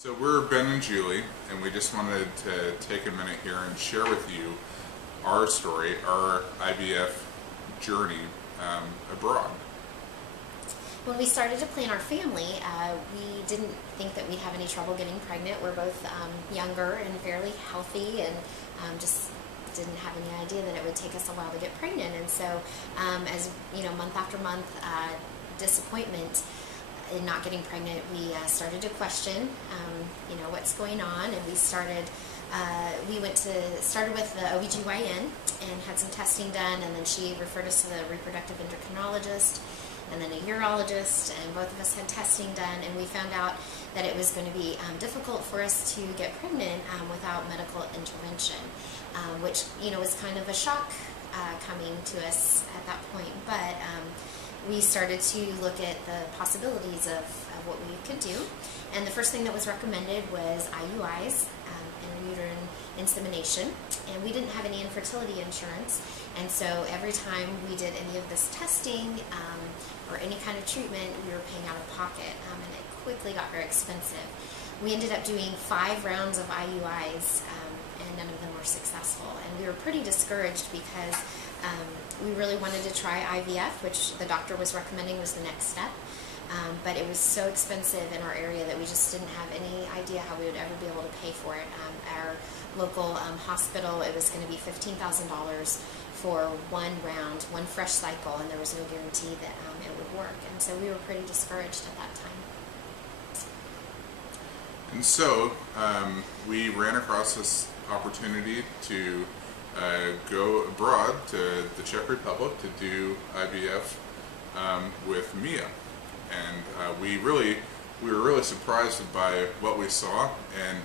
So we're Ben and Julie, and we just wanted to take a minute here and share with you our story, our IVF journey abroad. When we started to plan our family, we didn't think that we'd have any trouble getting pregnant. We're both younger and fairly healthy, and just didn't have any idea that it would take us a while to get pregnant. And so, as you know, month after month, disappointment in not getting pregnant, we started to question, what's going on, and we started with the OBGYN and had some testing done, and then she referred us to the reproductive endocrinologist and then a urologist, and both of us had testing done, and we found out that it was going to be difficult for us to get pregnant without medical intervention, which was kind of a shock coming to us at that point. But we started to look at the possibilities of what we could do, and the first thing that was recommended was IUIs, intrauterine insemination, and we didn't have any infertility insurance, and so every time we did any of this testing or any kind of treatment, we were paying out of pocket, and it quickly got very expensive. We ended up doing 5 rounds of IUIs, and none of them were successful, and we were pretty discouraged because we really wanted to try IVF, which the doctor was recommending was the next step. But it was so expensive in our area that we just didn't have any idea how we would ever be able to pay for it. Our local hospital, it was going to be $15,000 for one round, one fresh cycle, and there was no guarantee that it would work. And so we were pretty discouraged at that time. And so we ran across this opportunity to go abroad to the Czech Republic to do IVF with Mia. And we were really surprised by what we saw, and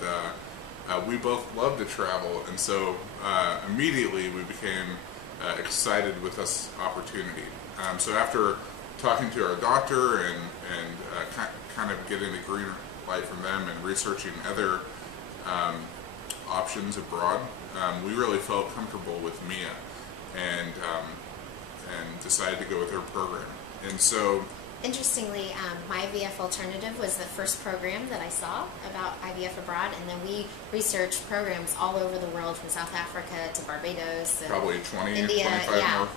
we both love to travel, and so immediately we became excited with this opportunity. So after talking to our doctor and kind of getting the green light from them and researching other options abroad, we really felt comfortable with Mia and decided to go with her program. And so, interestingly, My IVF Alternative was the first program that I saw about IVF abroad, and then we researched programs all over the world, from South Africa to Barbados, and probably 20, India, 25 yeah, more.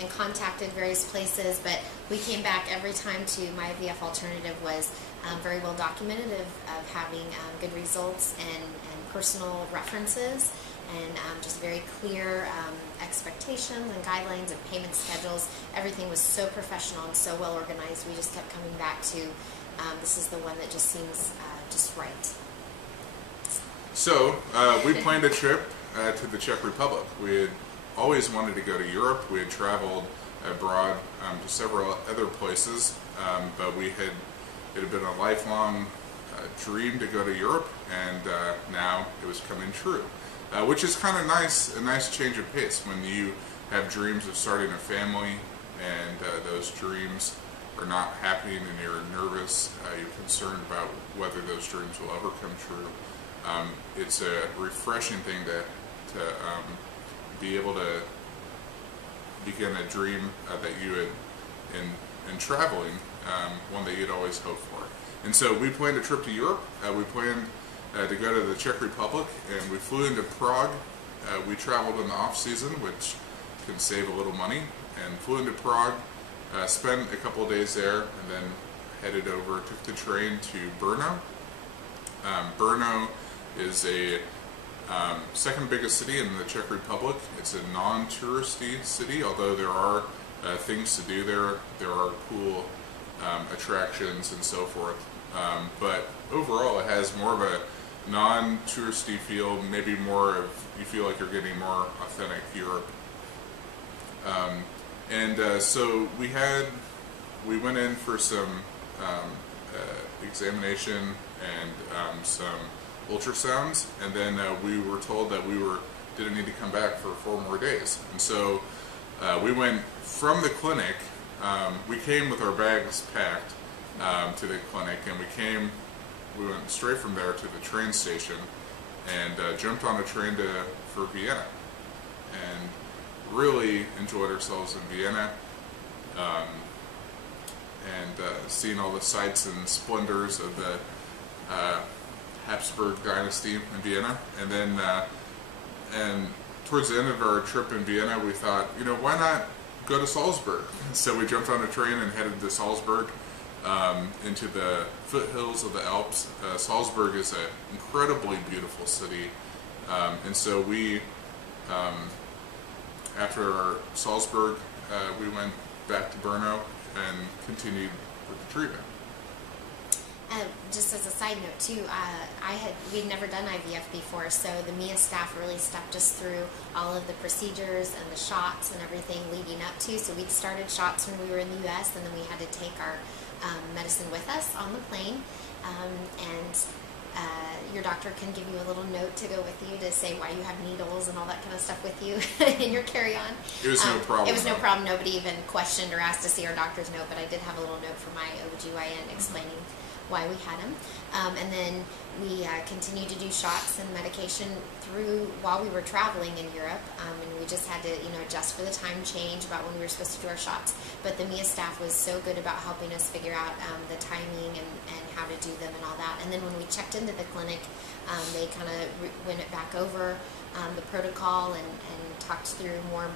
And contacted various places. But we came back every time to My IVF Alternative was very well documented of having good results and personal references, and just very clear expectations and guidelines and payment schedules. Everything was so professional and so well organized. We just kept coming back to this is the one that just seems just right. So we planned a trip to the Czech Republic. We had always wanted to go to Europe. We had traveled abroad to several other places, but it had been a lifelong dream to go to Europe, and now it was coming true. Which is kind of nice, a nice change of pace when you have dreams of starting a family and those dreams are not happening and you're nervous, you're concerned about whether those dreams will ever come true. It's a refreshing thing to be able to begin a dream that you had in traveling, one that you'd always hoped for. And so we planned a trip to Europe. We planned to go to the Czech Republic, and we flew into Prague. We traveled in the off-season, which can save a little money, and flew into Prague, spent a couple of days there, and then headed over, took the train to Brno. Brno is a second biggest city in the Czech Republic. It's a non-touristy city, although there are things to do there. There are cool attractions and so forth. But overall, it has more of a non-touristy feel, maybe more of, you feel like you're getting more authentic Europe. So we went in for some examination and some ultrasounds, and then we were told that we didn't need to come back for 4 more days. And so we went from the clinic. We came with our bags packed to the clinic, and we went straight from there to the train station and jumped on a train for Vienna, and really enjoyed ourselves in Vienna, and seeing all the sights and splendors of the Habsburg dynasty in Vienna, and then and towards the end of our trip in Vienna, we thought, why not go to Salzburg? So we jumped on a train and headed to Salzburg, into the foothills of the Alps. Salzburg is an incredibly beautiful city, and so we, after Salzburg, we went back to Brno and continued with the treatment. Just as a side note too, we'd never done IVF before, so the MIA staff really stepped us through all of the procedures and the shots and everything leading up to. So we'd started shots when we were in the U.S., and then we had to take our medicine with us on the plane, and your doctor can give you a little note to go with you to say why you have needles and all that kind of stuff with you in your carry-on. It was no problem. It was no problem. Nobody even questioned or asked to see our doctor's note, but I did have a little note from my OBGYN explaining why we had them. And then we continued to do shots and medication while we were traveling in Europe, and we just had to adjust for the time change about when we were supposed to do our shots. But the MIA staff was so good about helping us figure out the timing and how to do them and all that. And then when we checked into the clinic, they kind of went it back over the protocol and talked through more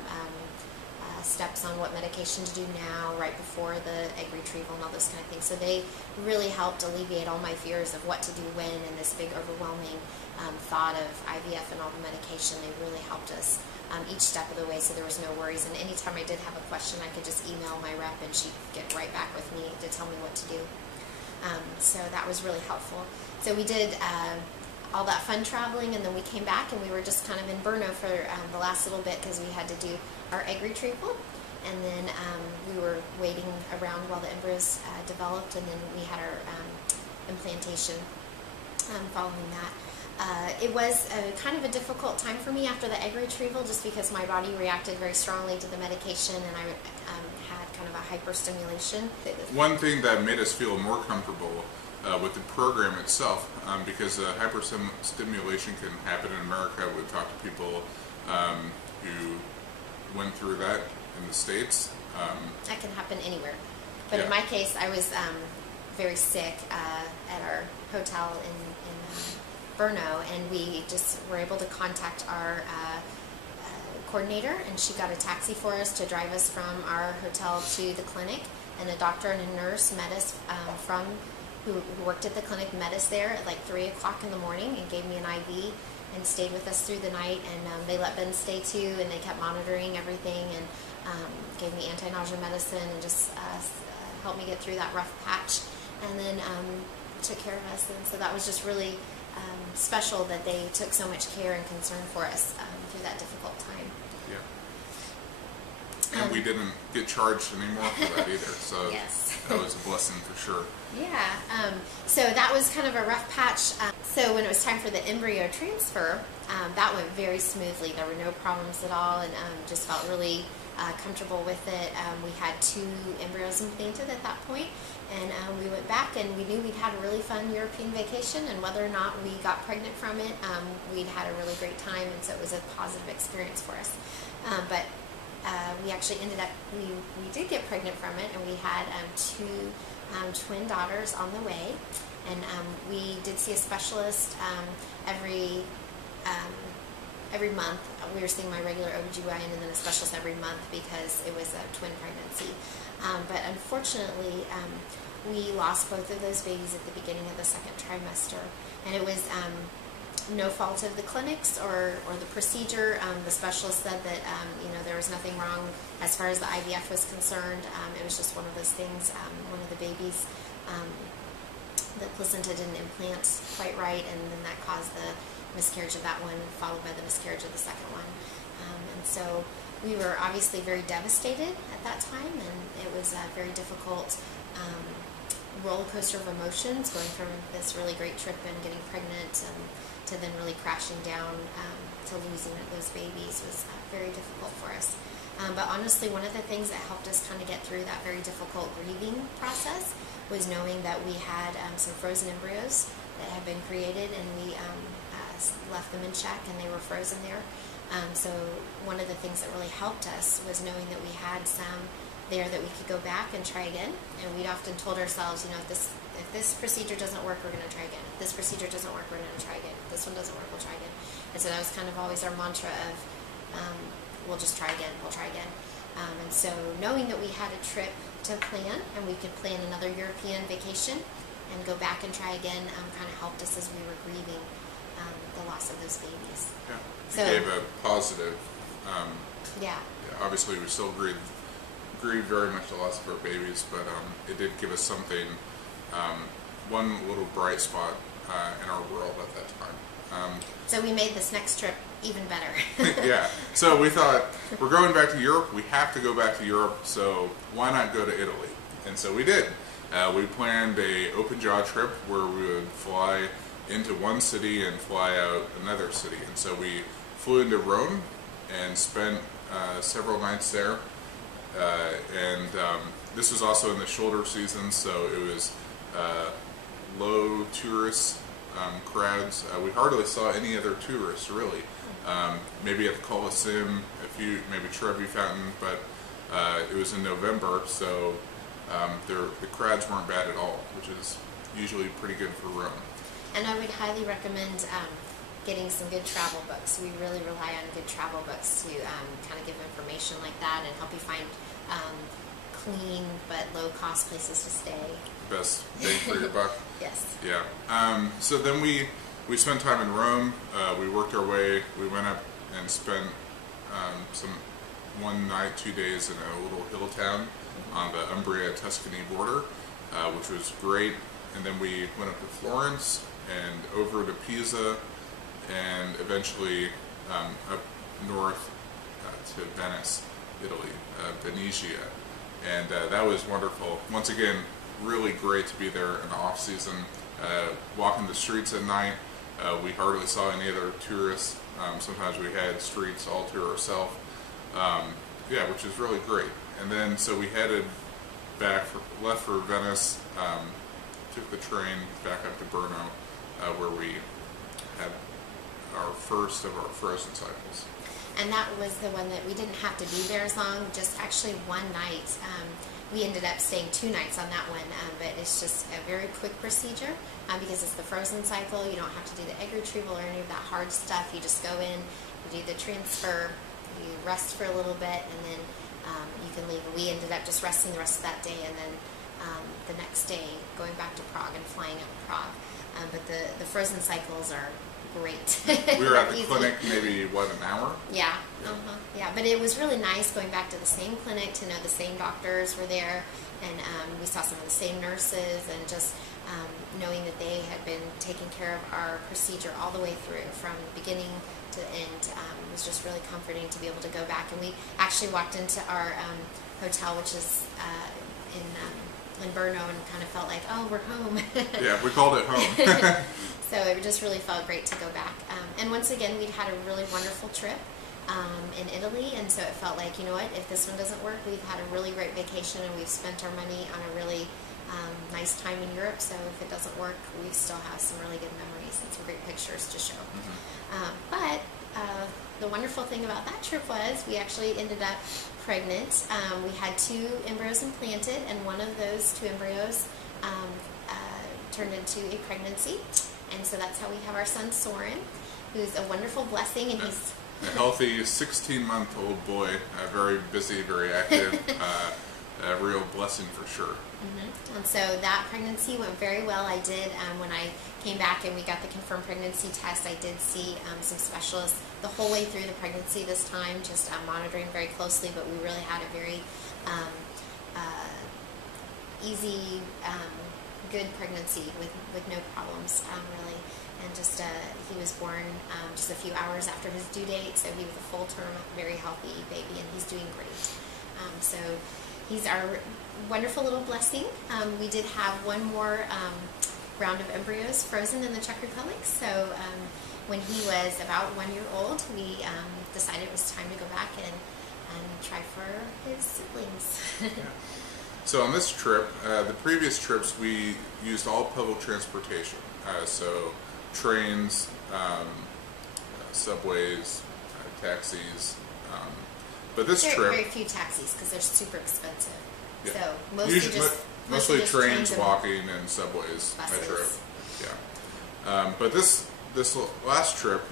steps on what medication to do now, right before the egg retrieval and all those kind of things. So they really helped alleviate all my fears of what to do when, and this big overwhelming thought of IVF and all the medication. They really helped us each step of the way, so there was no worries. And anytime I did have a question, I could just email my rep and she'd get right back with me to tell me what to do. So that was really helpful. So we did all that fun traveling, and then we came back and we were just kind of in Brno for the last little bit because we had to do our egg retrieval, and then we were waiting around while the embryos developed, and then we had our implantation following that. It was kind of a difficult time for me after the egg retrieval, just because my body reacted very strongly to the medication, and I had kind of a hyperstimulation. One thing that made us feel more comfortable with the program itself, because hyperstimulation can happen in America. We've talked to people who went through that in the States. That can happen anywhere. But yeah. In my case, I was very sick at our hotel in Brno, and we just were able to contact our coordinator, and she got a taxi for us to drive us from our hotel to the clinic, and a doctor and a nurse met us who worked at the clinic, met us there at like 3 o'clock in the morning and gave me an IV and stayed with us through the night, and they let Ben stay too, and they kept monitoring everything and gave me anti-nausea medicine and just helped me get through that rough patch, and then took care of us. And so that was just really special that they took so much care and concern for us through that difficult time. Yeah. And we didn't get charged anymore for that either, so yes. That was a blessing for sure. Yeah, so that was kind of a rough patch. So when it was time for the embryo transfer, that went very smoothly. There were no problems at all, and just felt really comfortable with it. We had 2 embryos implanted at that point, and we went back, and we knew we'd had a really fun European vacation, and whether or not we got pregnant from it, we'd had a really great time, and so it was a positive experience for us. But we actually ended up, we did get pregnant from it, and we had 2 twin daughters on the way, and we did see a specialist every month. We were seeing my regular OBGYN and then a specialist every month because it was a twin pregnancy. But unfortunately, we lost both of those babies at the beginning of the 2nd trimester, and it was no fault of the clinics or the procedure. The specialist said that there was nothing wrong as far as the IVF was concerned. It was just one of those things. One of the babies, the placenta didn't implant quite right, and then that caused the miscarriage of that one, followed by the miscarriage of the second one. And so we were obviously very devastated at that time, and it was a very difficult roller coaster of emotions, going from this really great trip and getting pregnant to then really crashing down to losing those babies was very difficult for us. But honestly, one of the things that helped us kind of get through that very difficult grieving process was knowing that we had some frozen embryos that had been created, and we left them in check, and they were frozen there. So one of the things that really helped us was knowing that we had some there that we could go back and try again. And we'd often told ourselves, you know, if this procedure doesn't work, we're going to try again. If this procedure doesn't work, we're going to try again. If this one doesn't work, we'll try again. And so that was kind of always our mantra of, we'll just try again, we'll try again. And so knowing that we had a trip to plan and we could plan another European vacation and go back and try again kind of helped us as we were grieving the loss of those babies. Yeah, So, it gave a positive. Yeah. Obviously, we still grieve very much the loss of our babies, but it did give us something, one little bright spot in our world at that time. So we made this next trip even better. Yeah. So we thought, we're going back to Europe. We have to go back to Europe. So why not go to Italy? And so we did. We planned a open jaw trip where we would fly into one city and fly out another city. And so we flew into Rome and spent several nights there. This was also in the shoulder season, so it was low tourist crowds. We hardly saw any other tourists, really. Maybe at the Colosseum, maybe Trevi Fountain, but it was in November, so the crowds weren't bad at all, which is usually pretty good for Rome. And I would highly recommend getting some good travel books. We really rely on good travel books to kind of give information like that and help you find clean but low-cost places to stay. Best bang for your buck. Yes. Yeah. So then we spent time in Rome. We worked our way. We went up and spent one night, 2 days in a little hill town on the Umbria-Tuscany border, which was great. And then we went up to Florence and over to Pisa and eventually up north to Venice, Italy, Venetia. And that was wonderful. Once again, really great to be there in the off season. Walking the streets at night, we hardly saw any other tourists. Sometimes we had streets all to ourselves. Yeah, which is really great. And then so we headed left for Venice, took the train back up to Brno, where we had our first of our frozen cycles. And that was the one that we didn't have to be there as long, just actually one night. We ended up staying 2 nights on that one, but it's just a very quick procedure because it's the frozen cycle. You don't have to do the egg retrieval or any of that hard stuff. You just go in, you do the transfer, you rest for a little bit, and then you can leave. We ended up just resting the rest of that day, and then the next day going back to Prague and flying up to Prague. But the frozen cycles are great. We were at the clinic maybe, what, an hour? Yeah. Yeah, but it was really nice going back to the same clinic to know the same doctors were there, and we saw some of the same nurses, and just knowing that they had been taking care of our procedure all the way through from beginning to end was just really comforting to be able to go back. And we actually walked into our hotel, which is in Brno, and kind of felt like, oh, we're home. Yeah, we called it home. So it just really felt great to go back. And once again, we'd had a really wonderful trip in Italy, and so it felt like, you know what, if this one doesn't work, we've had a really great vacation and we've spent our money on a really nice time in Europe, so if it doesn't work, we still have some really good memories and some great pictures to show. But the wonderful thing about that trip was we actually ended up pregnant. We had 2 embryos implanted, and one of those 2 embryos turned into a pregnancy. And so that's how we have our son Saurin, who's a wonderful blessing, and he's a healthy 16-month-old boy, very busy, very active, a real blessing for sure. And so that pregnancy went very well. I did, when I came back and we got the confirmed pregnancy test, I did see some specialists the whole way through the pregnancy this time, just monitoring very closely, but we really had a very easy, good pregnancy with no problems, really. And just he was born just a few hours after his due date, so he was a full-term, very healthy baby, and he's doing great. So he's our wonderful little blessing. We did have one more round of embryos frozen in the Czech Republic, so when he was about 1 year old, we decided it was time to go back and try for his siblings. Yeah. So on this trip, the previous trips, we used all public transportation. So trains, subways, taxis. But this trip, very few taxis because they're super expensive. Yeah. So mostly just trains, and walking, and subways, buses. metro. Yeah. But this last trip,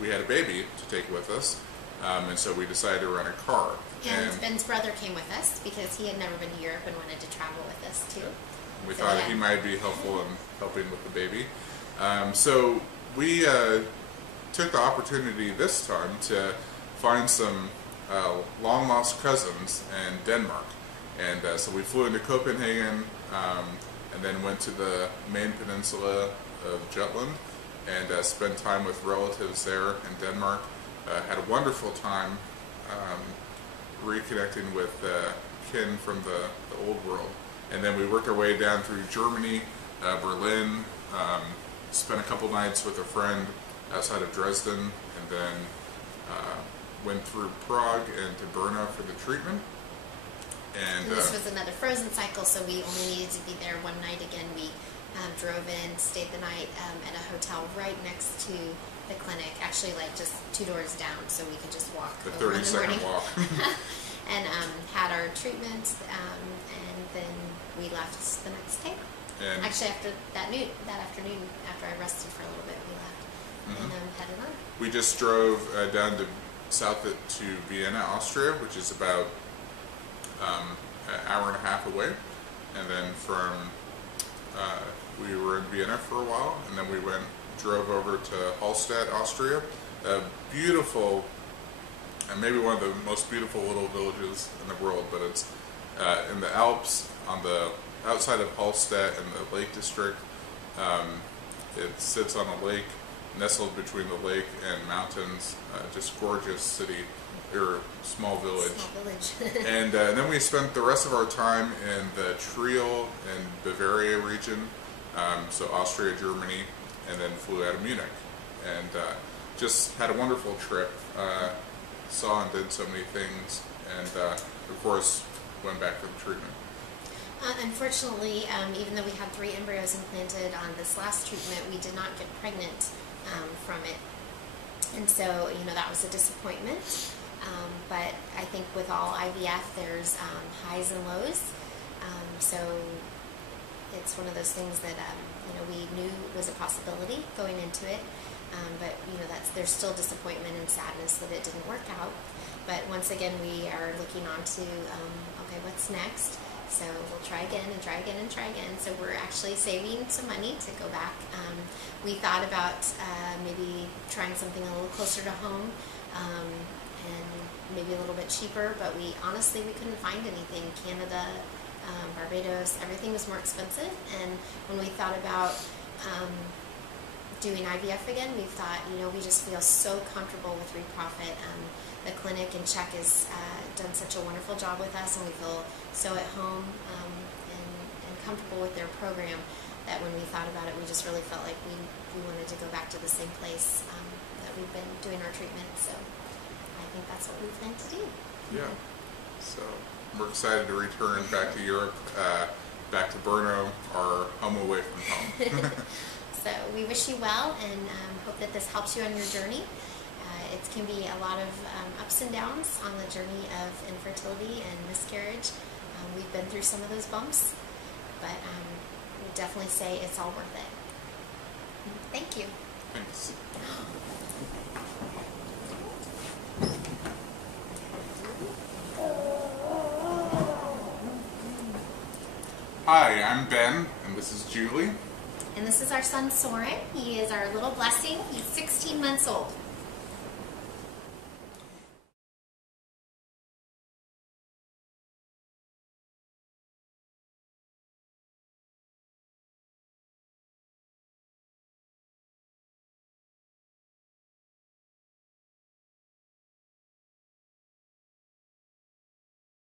we had a baby to take with us, and so we decided to rent a car. And Ben's brother came with us because he had never been to Europe and wanted to travel with us too. We thought he might be helpful in helping with the baby. So we took the opportunity this time to find some long lost cousins in Denmark. And so we flew into Copenhagen and then went to the main peninsula of Jutland and spent time with relatives there in Denmark. Had a wonderful time reconnecting with kin from the old world. And then we worked our way down through Germany, Berlin, spent a couple nights with a friend outside of Dresden, and then went through Prague and to Brno for the treatment. And this was another frozen cycle, so we only needed to be there one night again. We drove in, stayed the night at a hotel right next to the clinic, actually like just 2 doors down, so we could just walk the over in the 30-second morning. walk. And had our treatment, and then we left the next day. And actually, after that afternoon, after I rested for a little bit, we left and headed on. we just drove down to south to Vienna, Austria, which is about an hour and a half away. And then from we were in Vienna for a while, and then we drove over to Hallstatt, Austria. A beautiful, and maybe one of the most beautiful little villages in the world, but it's in the Alps on the outside of Hallstatt in the Lake District. It sits on a lake, nestled between the lake and mountains. Just gorgeous city, or small village. Small village. And then we spent the rest of our time in the Triel and Bavaria region, so Austria, Germany, and then flew out of Munich. And just had a wonderful trip. Saw and did so many things, and of course went back for the treatment. Unfortunately, even though we had 3 embryos implanted on this last treatment, we did not get pregnant from it. And so, that was a disappointment. But I think with all IVF, there's highs and lows. So it's one of those things that, we knew was a possibility going into it. But, there's still disappointment and sadness that it didn't work out. But once again, we are looking on to, okay, what's next? So we'll try again and try again and try again. So we're actually saving some money to go back. We thought about maybe trying something a little closer to home and maybe a little bit cheaper, but honestly we couldn't find anything. Canada, Barbados, everything was more expensive. And when we thought about doing IVF again, we thought, we just feel so comfortable with ReProfit. The clinic in Czech has done such a wonderful job with us, and we feel so at home and comfortable with their program that when we thought about it, we just really felt like we wanted to go back to the same place that we've been doing our treatment. So I think that's what we plan to do. Yeah. So we're excited to return back to Europe, back to Brno, our home away from home. So we wish you well, and hope that this helps you on your journey. It can be a lot of ups and downs on the journey of infertility and miscarriage. We've been through some of those bumps, but we definitely say it's all worth it. Thank you. Thanks. Hi, I'm Ben, and this is Julie. And this is our son Saurin. He is our little blessing. He's 16 months old.